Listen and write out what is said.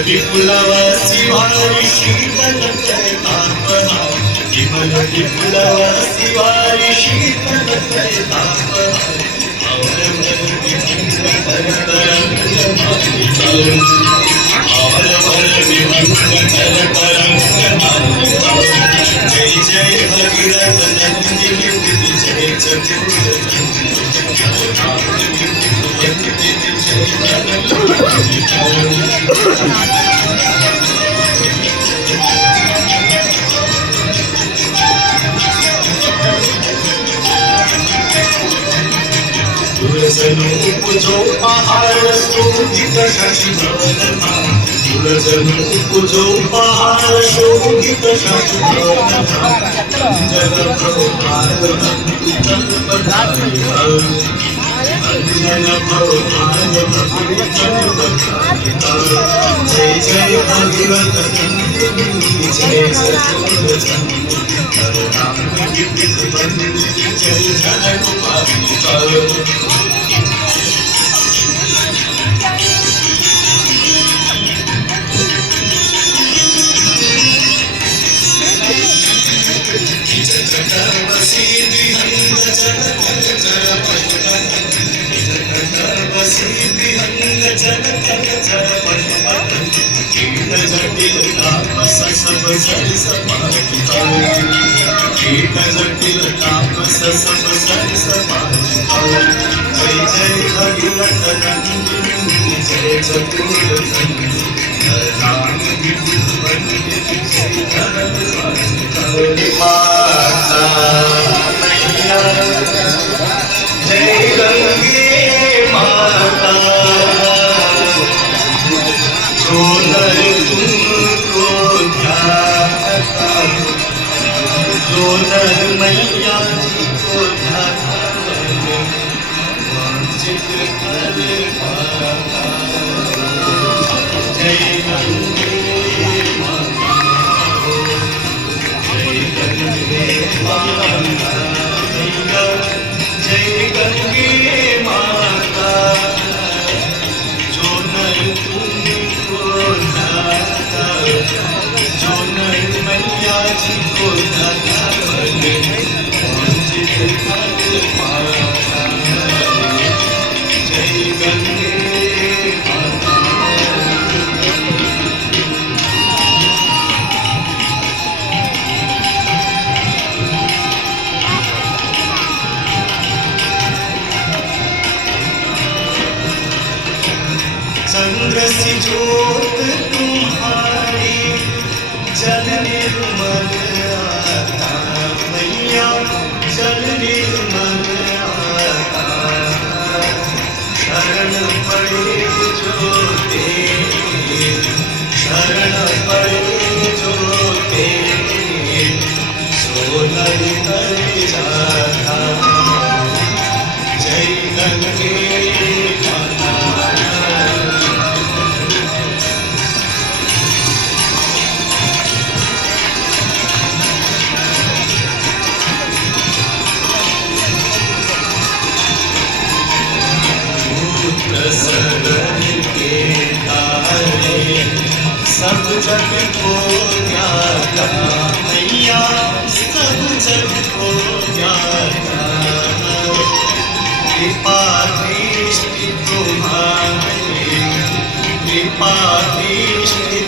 विपुलवासी वारी शीतल तापहा विमल विपुलवासी वारी शीतल तापहा और भर विभंग कर तरंग और भर विभंग कर तरंग जय जय भगीरथ नंदिनी जय तुलजनूप जो पहाड़ शोभित शशिधरना तुलजनूप जो पहाड़ शोभित शशिधरना जग भवभार तल पधारी अंजन भवभार तल पधारी जय जय भगीरथ नंदिनी जय सतुलजन नाम कीर्तित बंदिनी जय जनक पाविका बसी विहंग जगत जर पशुपत बसी विहंग जगत जर पशुपत कीट जटिल तापस सब सरिस पाविका कीट जटिल तापस सब सरिस पाविका जय जय भगीरथ नंदिनी जय चतुर्भुजन नाम कीर्तित बंदिनी जय जनक पाविका माता मैया जय गंगे माता जो नर तुमको ध्याता जो नर मैया जी को ध्याता वांछित फल पाता जय गंगे माता जय गंगे माता जय गंगे माता जो नर तुमको ध्याता जो नर मैया जी को ध्याता वांछित फल पाता जय गंगे माता चंद्र सी ज्योत तुम्हारी जल निर्मल आता मैया जल निर्मल आता शरण पड़े जो तेरे शरण पड़े जो तेरे सो नर तर जाता जय गंगे माता सरल के तारे सब जग को ज्ञाता मैया सब जग को ज्ञाता कृपा दृष्टि तुम्हारी कृपा दृष्टि